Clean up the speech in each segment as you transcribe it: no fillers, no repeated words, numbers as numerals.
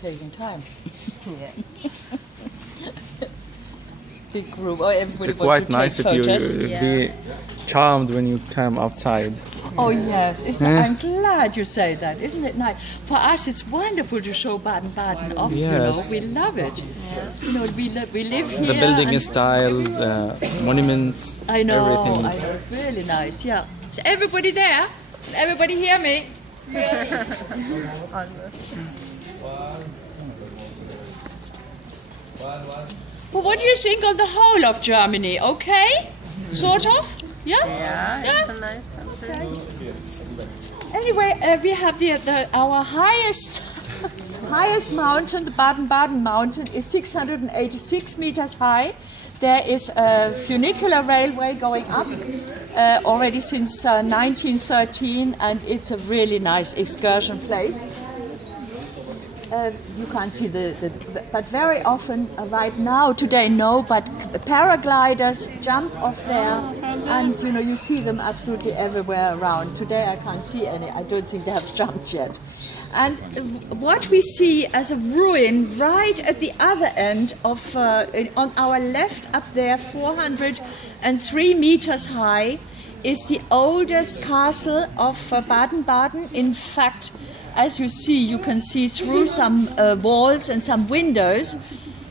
Taking time. Yeah. Big group. Oh, everybody It's quite nice if you photos. be charmed when you come outside. Oh yes, I'm glad you say that. Isn't it nice? For us, it's wonderful to show Baden Baden off. Yes. You know, we love it. Yeah. You know, we live here. The building is styled, monuments, I know. everything. I know. It's really nice. Yeah. Is everybody there? Can everybody hear me? Well, what do you think of the whole of Germany? Okay? Sort of? Yeah? Yeah, it's a nice country. Anyway, we have our highest mountain, the Baden Baden mountain, is 686 meters high. There is a funicular railway going up already since 1913, and it's a really nice excursion place. You can't see but very often, right now, today no, but paragliders jump off there, and you know, you see them absolutely everywhere around. Today I can't see any, I don't think they have jumped yet. And what we see as a ruin right at the other end of, on our left up there, 403 meters high, is the oldest castle of Baden-Baden. In fact, as you see, you can see through some walls and some windows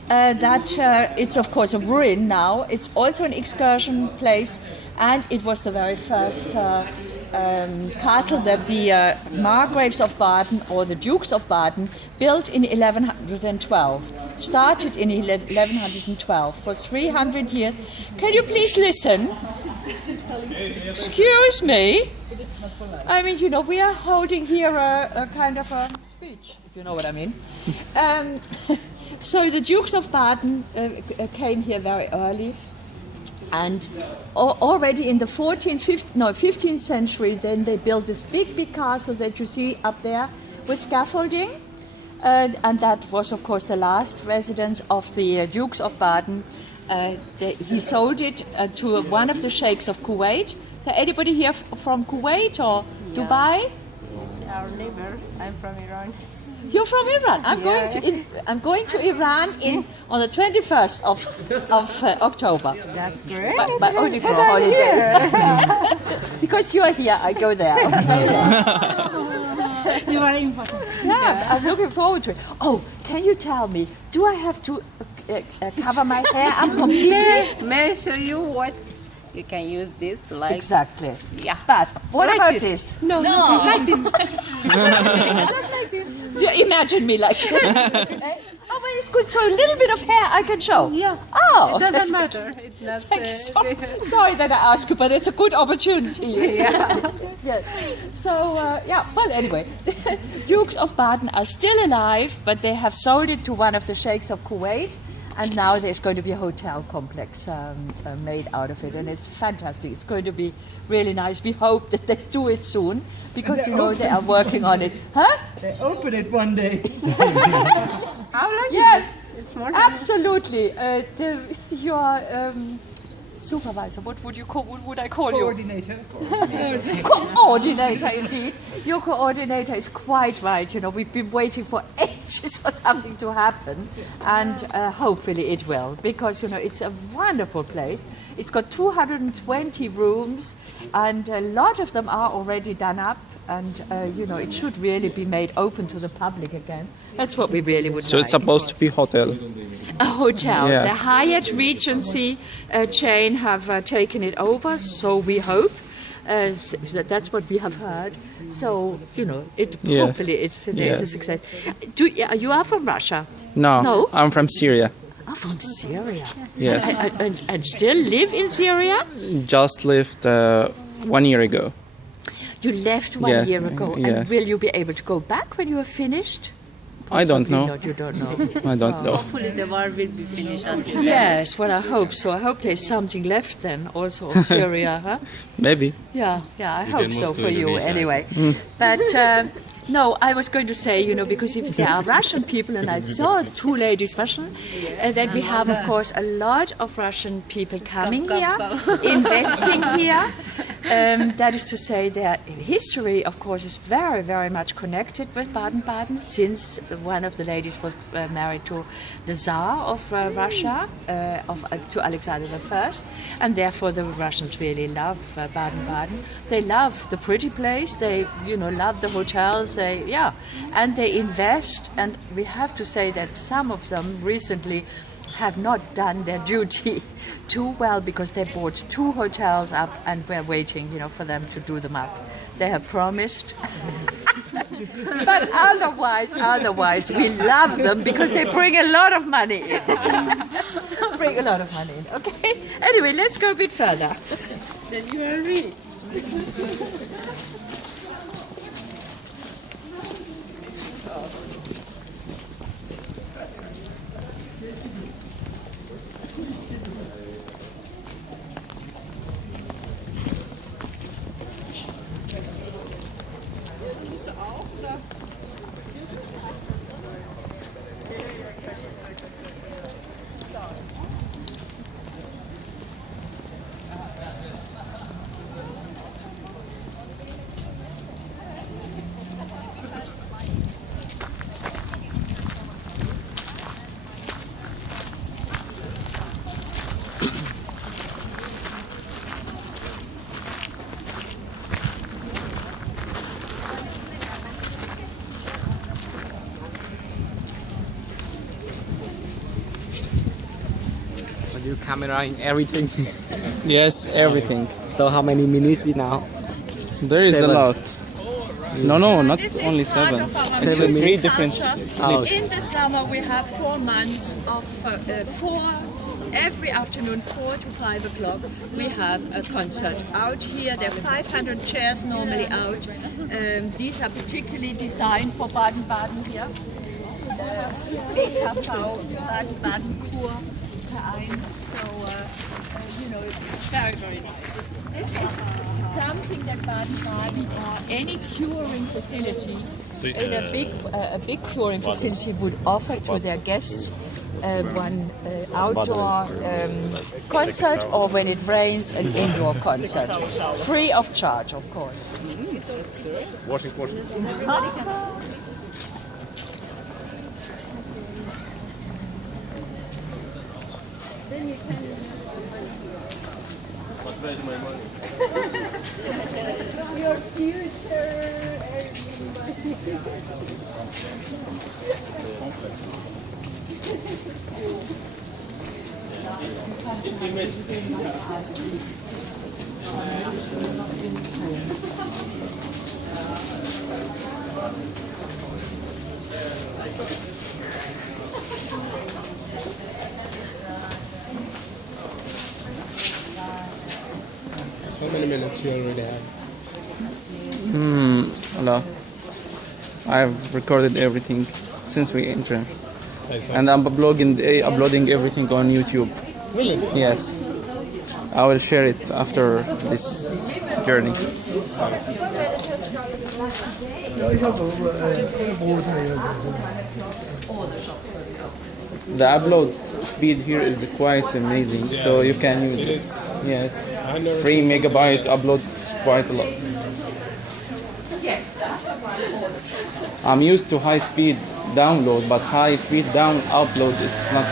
that it's of course a ruin now. It's also an excursion place, and it was the very first castle that the Margraves of Baden or the Dukes of Baden built in 1112. Started in 1112 for 300 years. Can you please listen? Excuse me. I mean, you know, we are holding here a kind of a speech, if you know what I mean. So the Dukes of Baden came here very early, and already in the 15th century, then they built this big castle that you see up there with scaffolding, and that was, of course, the last residence of the Dukes of Baden. He sold it to one of the sheikhs of Kuwait. Anybody here from Kuwait or Dubai? It's our neighbor. I'm from Iran. You're from Iran. I'm going to Iran on the 21st of October. That's great. But only for a holiday. Because you are here, I go there. Okay? You are important. Yeah, I'm looking forward to it. Oh, can you tell me, do I have to cover my hair up completely? May I show you what you can use this like? Exactly. Yeah. But what Like about this. this? No, like this. Just like this. So imagine me like that. Oh, but it's good. So a little bit of hair I can show. Yeah. Oh, It doesn't that's matter. It's not. Thank you. Sorry that I asked you, but it's a good opportunity. Yeah. Yeah. So, well, anyway, Dukes of Baden are still alive, but they have sold it to one of the sheikhs of Kuwait, and now there's going to be a hotel complex made out of it, and it's fantastic. It's going to be really nice. We hope that they do it soon, because, you know, they are working on it. Huh? They open it one day. How long Yes, is it? It's more than absolutely. Your supervisor, what would I call you? Coordinator. Coordinator, indeed. Your coordinator is quite right. You know, we've been waiting for ages for something to happen, and hopefully it will, because, you know, it's a wonderful place. It's got 220 rooms, and a lot of them are already done up, and, you know, it should really be made open to the public again. That's what we really would So like. it's supposed to be hotel. A hotel. Yes. The Hyatt Regency chain have taken it over, so we hope. That's what we have heard. So, you know, Yes. hopefully it's Yes. a success. You are from Russia? No, No? I'm from Syria. Oh, from Syria. Yes. And still live in Syria? Just left 1 year ago. You left one Yeah, year ago. And yes. will you be able to go back when you are finished? I don't Possibly know. Not, you don't know. I don't know. Hopefully the war will be finished until Yes, well, I hope so. I hope there's something left then, also of Syria, huh? Maybe. Yeah, I hope can so move to for you Indonesia. anyway. But No, I was going to say, because if there are Russian people, and I saw two ladies Russian, then we have, of course, a lot of Russian people coming here, investing here. That is to say, their history, of course, is very, very much connected with Baden-Baden, since one of the ladies was married to the Tsar of Russia, to Alexander I, and therefore the Russians really love Baden-Baden. They love the pretty place. They, love the hotels. And they invest. And we have to say that some of them recently have not done their duty too well, because they bought 2 hotels up and we're waiting, for them to do them up. They have promised. But otherwise, we love them because they bring a lot of money in. Okay? Anyway, let's go a bit further. Then you are rich. Are you cameraing everything? Yes, everything. So how many minutes now? There is 7. a lot. No, not This is only part 7. of our It's Seven music 3 minutes? different culture. Oh. slips. In the summer, we have 4 months of every afternoon, 4 to 5 o'clock, we have a concert out here. There are 500 chairs normally out. These are particularly designed for Baden-Baden here. BKV, Baden Baden Tour. So, it's very, very nice. This is something that Baden-Baden or any curing facility, in a big curing facility would offer to their guests. One outdoor concert, or when it rains, an indoor concert. Free of charge, of course. Your future. How many minutes you already have? Hello. I've recorded everything since we entered. And I'm uploading everything on YouTube. Really? Yes. I will share it after this journey. The upload speed here is quite amazing, so you can use it. Yes. 3 megabyte upload is quite a lot. I'm used to high speed download, but high speed upload it's not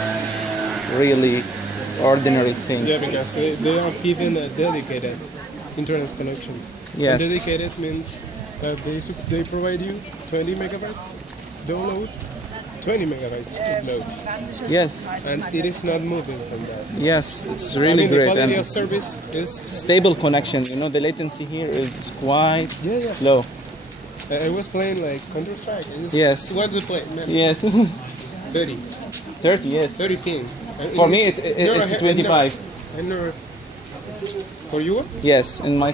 really ordinary thing. Yeah, because they are given dedicated internet connections. Yes. And dedicated means that they provide you 20 megabytes download, 20 megabytes upload, Yes, and it is not moving from that. yes, it's I really mean, the great quality and of service is. stable connection. The latency here is quite low. I was playing like Counter-Strike. Yes. What's the play? Man, Yes, 30. 30. Yes. 30 ping. And For me, it's I 25. never. For you? Yes, in my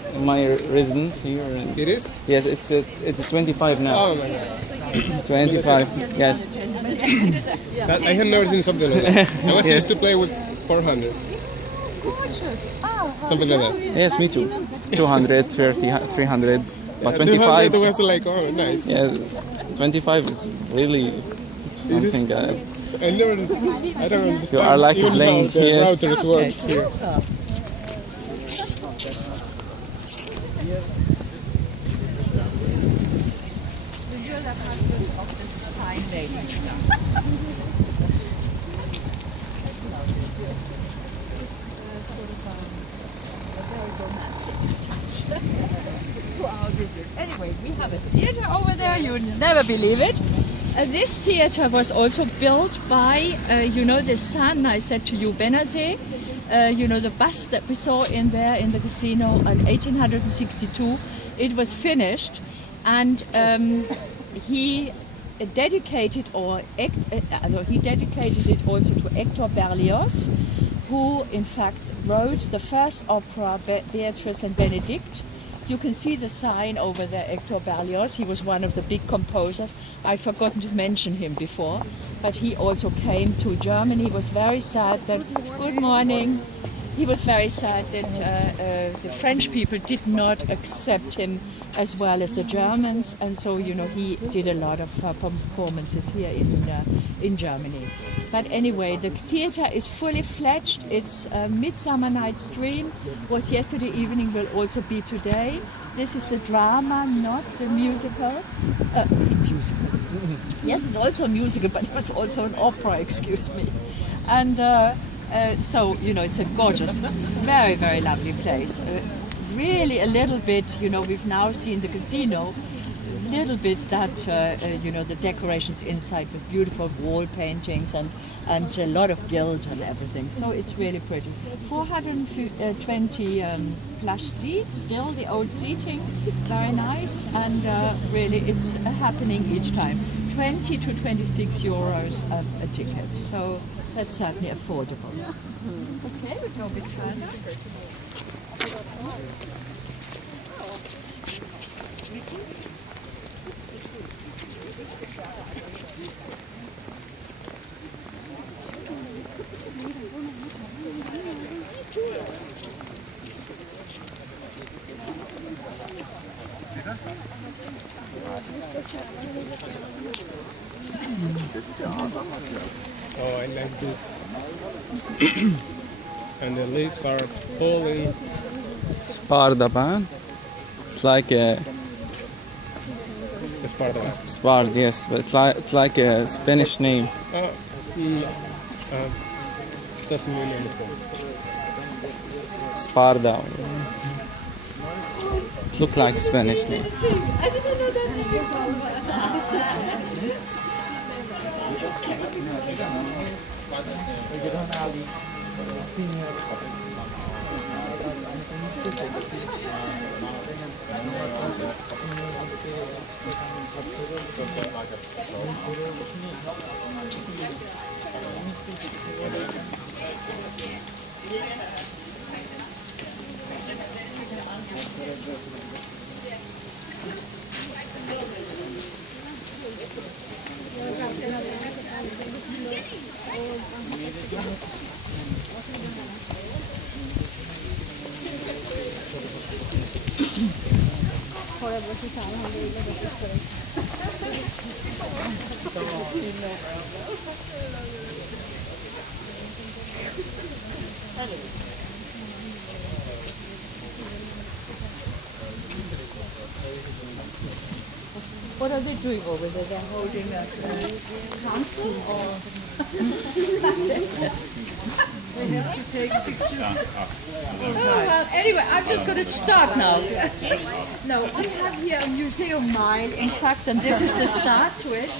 residence here. It is? Yes, it's 25 now. Oh my god. 25. Yes. I have never seen something like that. I was used to play with 400. Something like that. Yes, me too. 200, 30, 300. But 200 25, was like, oh, nice. yeah, 25 is really something. I don't understand. You are like even playing how the PS. routers work here. Anyway, we have a theater over there, you would never believe it. This theater was also built by, the son I said to you, Benazé, the bus that we saw in there in the casino in 1862. It was finished, and he dedicated it also to Hector Berlioz, who in fact wrote the first opera, Beatrice and Benedict. You can see the sign over there, Hector Berlioz. He was one of the big composers. I'd forgotten to mention him before, but he also came to Germany. He was very sad that, good morning, he was very sad that the French people did not accept him as well as the Germans, and so he did a lot of performances here in Germany. But anyway, the theater is fully fledged. It's Midsummer Night's Dream was yesterday evening, will also be today. This is the drama, not the musical. Musical. Yes, it's also a musical, but it was also an opera. Excuse me, and. So, it's a gorgeous, very, very lovely place. Really a little bit, we've now seen the casino, a little bit that, the decorations inside with beautiful wall paintings and a lot of gilt and everything. So it's really pretty. 420 plush seats, still the old seating, very nice, and really it's happening each time. 20 to 26 euros a ticket. So that's certainly affordable. Okay, we go a bit further. Oh, I like this. And the leaves are falling. Spardaban. It's like a Sparda. Spard, yes, but it's like a Spanish name. Doesn't mean anything. Sparda. It looked like a Spanish name. I didn't know that What are they doing over there? They're holding a council or... Well, anyway, I'm just going to start now. No, we have here a museum mile, in fact, and this is the start to it.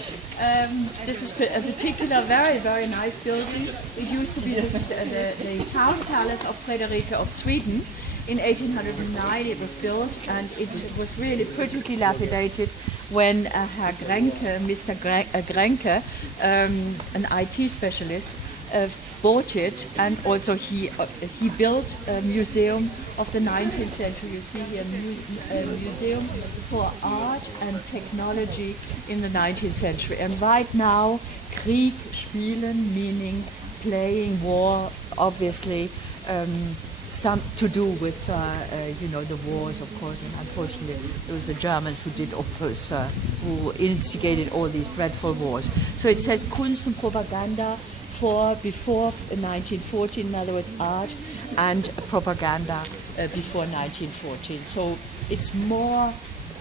This is a particular, very, very nice building. It used to be the town palace of Friederike of Sweden. In 1809 it was built, and it was really pretty dilapidated when Herr Grenke, Mr. Grenke, an IT specialist, bought it, and also he built a museum of the 19th century. You see here a museum for art and technology in the 19th century. And right now, Krieg spielen, meaning playing war, obviously. some to do with the wars, of course, and unfortunately it was the Germans who did who instigated all these dreadful wars. So it says Kunst und Propaganda for before 1914, in other words, art and propaganda before 1914. So it's more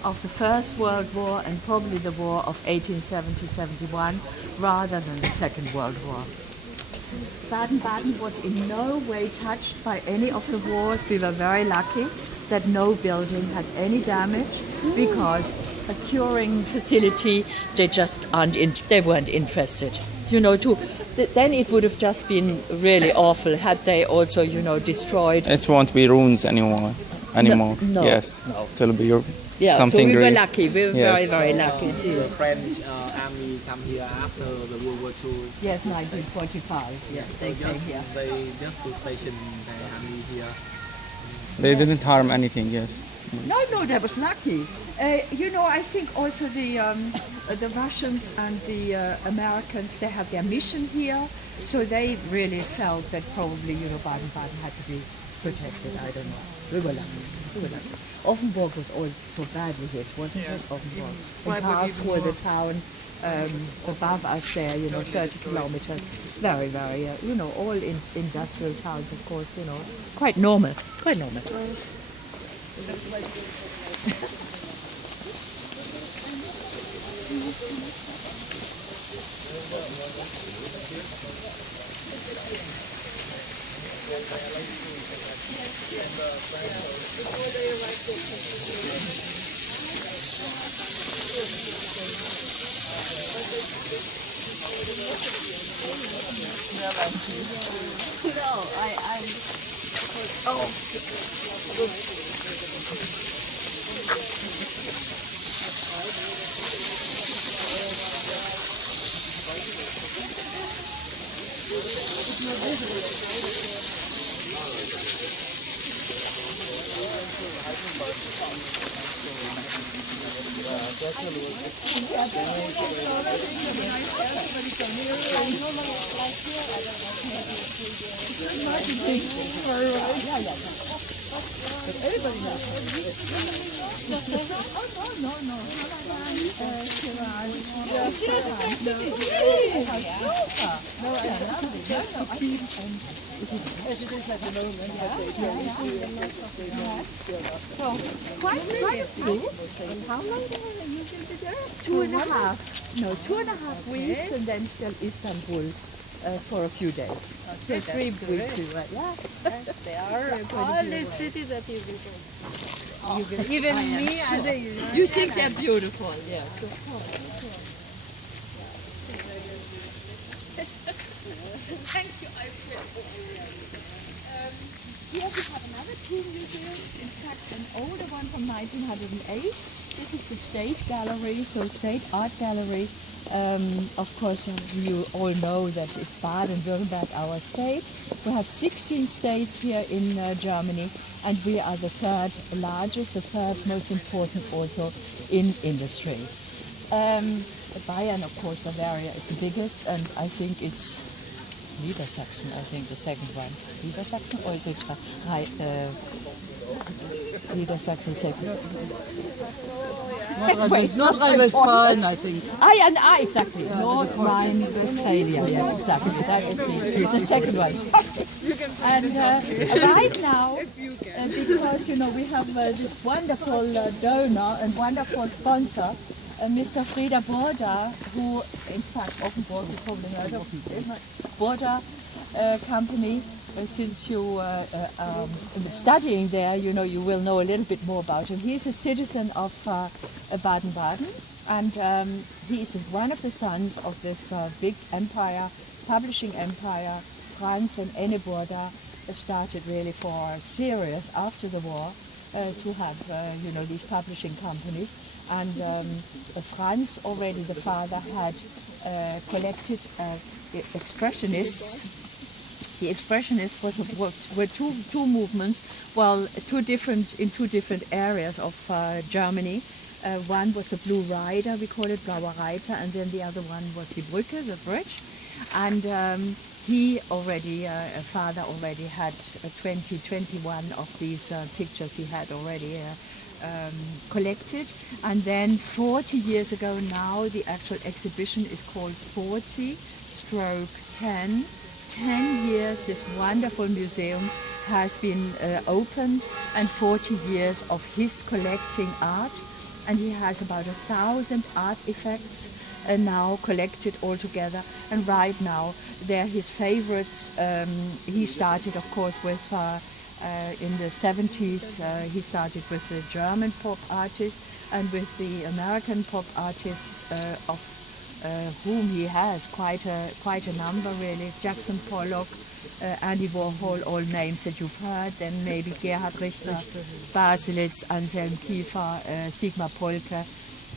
of the First World War and probably the war of 1870-71 rather than the Second World War. Baden-Baden was in no way touched by any of the wars. We were very lucky that no building had any damage because a curing facility, they just they weren't interested. Then it would have just been really awful had they also, destroyed. It won't be ruins anymore. No, yes, no. It will be Yeah, something so we great. were lucky. We were Yes. very, very lucky The indeed. French army come here after the World War II. Yes, 1945. Yes, they came here. They just to station their army here. They didn't harm anything. Yes. No, that was lucky. I think also the Russians and the Americans, they had their mission here, so they really felt that probably, Baden-Baden had to be protected. I don't know. We were lucky. Offenburg was all so badly hit, wasn't it? Offenburg. And Karlsruhe, the town above us there, 30 kilometers. Very, very, all industrial towns, of course, quite normal. Quite normal. So, quite a few. How long have you been there? 2.5 weeks, and then still Istanbul for a few days. So 3 weeks. Yeah. They are all the cities that you visit. Even me, as a You think they're beautiful, yes. Thank you, I Here we have another 2 museums, in fact an older one from 1908. This is the State Gallery, so State Art Gallery. Of course, you all know that it's Baden-Württemberg, our state. We have 16 states here in Germany, and we are the third largest, the third most important also in industry. Bayern, of course, Bavaria is the biggest, and I think it's Niedersachsen, I think the second one. Niedersachsen, or is it Niedersachsen second? It's not Rhine-Westphalia, I think. Exactly. North Rhine-Westphalia, yes, exactly. That is the second one. And right now, because, we have this wonderful donor and wonderful sponsor, Mr. Frieder Burda, who, in fact, Offenburg, you probably heard of Burda company. Since you studying there, you will know a little bit more about him. He is a citizen of Baden-Baden, and he is one of the sons of this big empire, publishing empire. Franz and Enne Burda started really for serious after the war to have these publishing companies. And Franz, already the father, had collected expressionists. The expressionists were two movements, in two different areas of Germany. One was the Blue Rider, we call it Blauer Reiter, and then the other one was die Brücke, the bridge. And he already, father already had 21 of these pictures he had already collected. And then 40 years ago now, the actual exhibition is called 40/10. 10 years this wonderful museum has been opened, and 40 years of his collecting art. And he has about 1,000 artifacts now collected all together. And right now they're his favorites. He started, of course, with in the 70s. He started with the German pop artists and with the American pop artists of whom he has quite a number, really. Jackson Pollock, Andy Warhol, all names that you've heard. Then maybe Gerhard Richter, Baselitz, Anselm Kiefer, Sigmar Polke.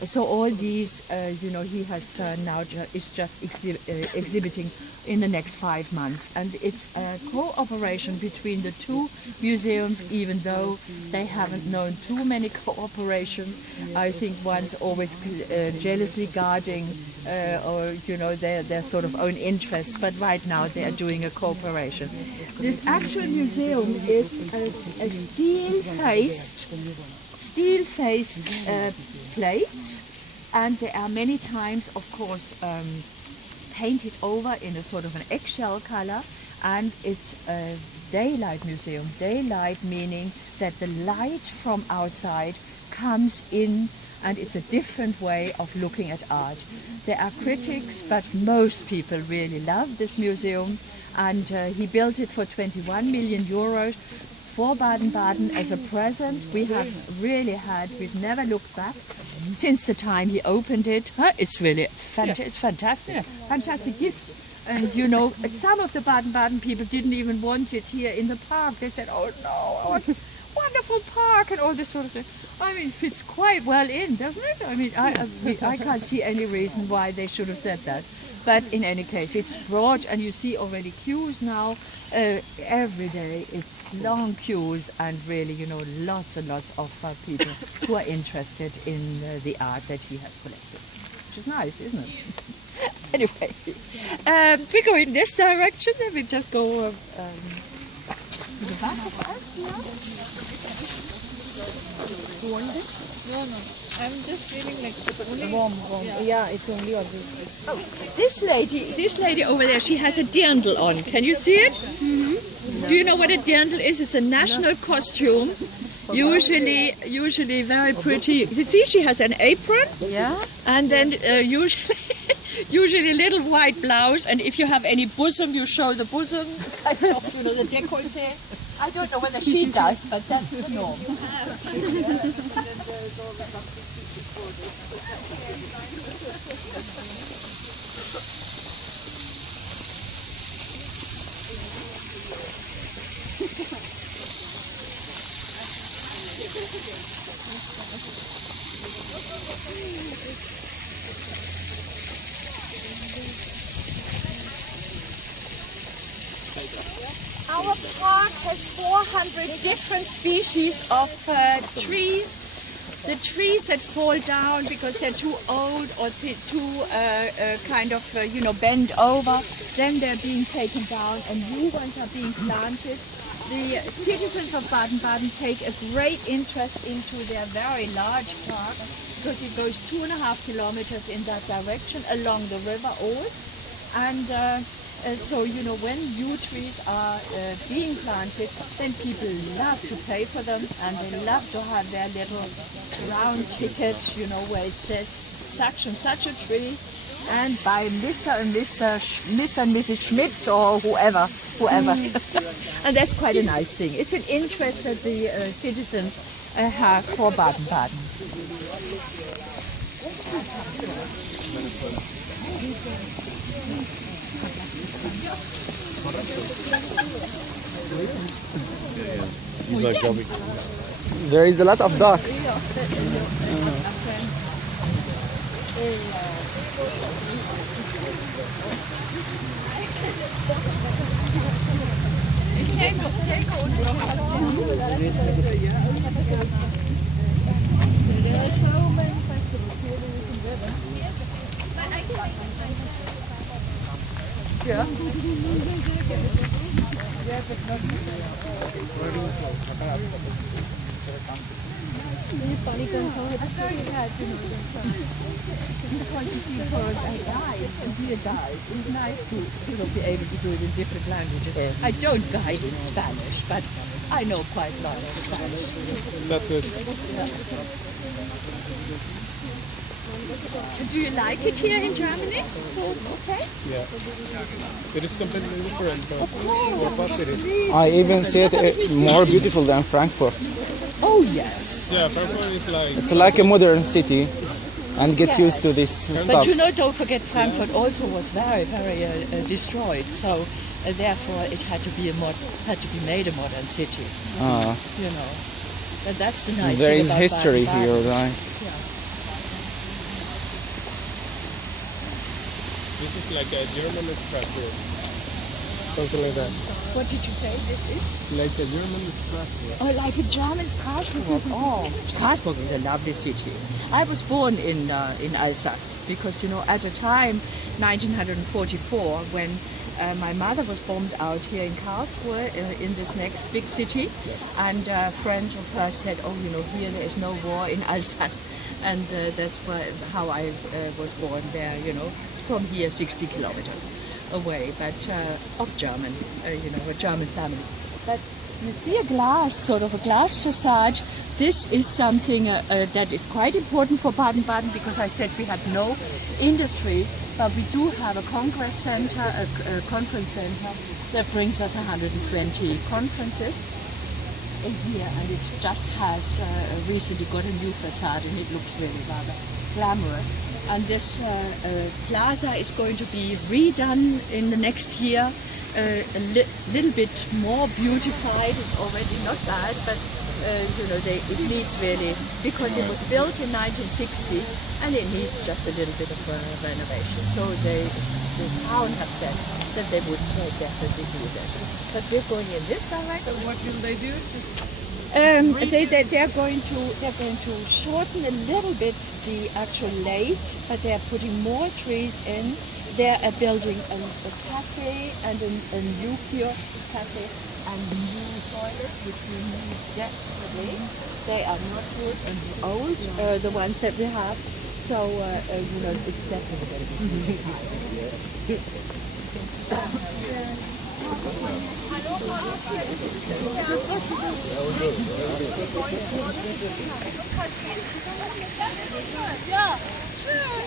So all these, he has now is just exhibiting in the next 5 months, and it's a cooperation between the two museums. Even though they haven't known too many cooperations, I think one's always jealously guarding, their sort of own interests. But right now they are doing a cooperation. This actual museum is a steel-faced plates, and they are many times, of course, painted over in a sort of an eggshell color, and it's a daylight museum. Daylight meaning that the light from outside comes in, and it's a different way of looking at art. There are critics, but most people really love this museum, and he built it for 21 million euros for Baden-Baden as a present. We've never looked back since the time he opened it. It's really it's fantastic, fantastic gift. And some of the Baden-Baden people didn't even want it here in the park. They said, "Oh no, what a wonderful park," and all this sort of thing. I mean, it fits quite well in, doesn't it? I mean, I can't see any reason why they should have said that. But in any case, it's broad, and you see already queues now. Every day it's long queues, and really, lots and lots of people who are interested in the art that he has collected. Which is nice, isn't it? Anyway, we go in this direction, then we just go to the back of us now. You want this? No. I'm just feeling like only Warm. Yeah, it's only obvious. Oh, this lady over there, she has a dirndl on. Can you see it? Mm-hmm. Do you know what a dirndl is? It's a national costume. Usually very pretty. You see, she has an apron. Yeah. And then usually little white blouse. And if you have any bosom, you show the bosom. Kind of, the décolleté. I don't know whether she does, but that's the norm. Our park has 400 different species of trees. The trees that fall down because they're too old or too bent over, then they're being taken down and new ones are being planted. The citizens of Baden-Baden take a great interest into their very large park because it goes 2.5 kilometers in that direction along the river Oos. And so, when new trees are being planted, then people love to pay for them, and they love to have their little round ticket, where it says such and such a tree, and by Mr. and Mrs. Schmidt or whoever. And that's quite a nice thing. It's an interest that the citizens have for Baden-Baden. There is a lot of ducks. Yeah. पानी कम खाओ I'm sorry that, you know, that, because you see, for a guide, to be a guide, it's nice to, you know, be able to do it in different languages. I don't guide in Spanish, but I know quite a lot of Spanish. That's good. Do you like it here in Germany? Okay. Yeah. It is completely different from what it is. I even see it more beautiful than Frankfurt. Oh yes. Yeah, Frankfurt is like It's like a modern city, and get used to this But stuff. you know, don't forget, Frankfurt also was very, very destroyed. So therefore, it had to be made a modern city. You know, but that's the nice There thing is about history Baden-Baden. here, right? this is like a German Strasbourg. Something like that. What did you say? This is? Like a German Strasbourg. Oh, like a German Strasbourg. Oh, Strasbourg is a lovely city. I was born in Alsace because, you know, at a time, 1944, when my mother was bombed out here in Karlsruhe, in this next big city, and friends of hers said, oh, you know, here there is no war in Alsace, and that's how I was born there, you know, from here 60 kilometers away, but of German, you know, a German family. But you see a glass, sort of a glass facade. This is something that is quite important for Baden-Baden, because I said we have no industry, but we do have a congress center, a conference center that brings us 120 conferences in here, and it just has recently got a new facade, and it looks really rather glamorous. And this plaza is going to be redone in the next year, a little bit more beautified. It's already not bad, but you know, it needs really, because it was built in 1960 and it needs just a little bit of renovation. So the town have said that they would definitely do that. But we're going in this direction. What will they do? They're going to shorten a little bit the actual lake, but they're putting more trees in. They're building a cafe and a new kiosk cafe and new toilets, which we need desperately. They are not good and old, the ones that we have. So you know, it's definitely going to be here. Ja, schön.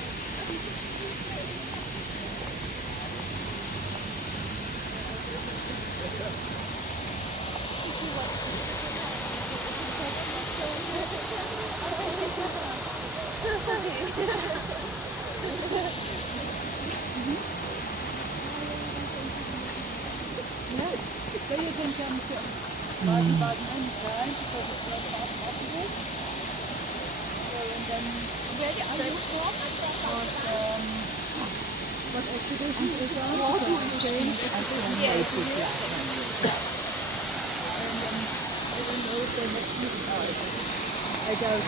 So you can come to Baden Baden anytime, because it's not far from this. So, and then where are you from? What expedition is that? I don't know if they have I don't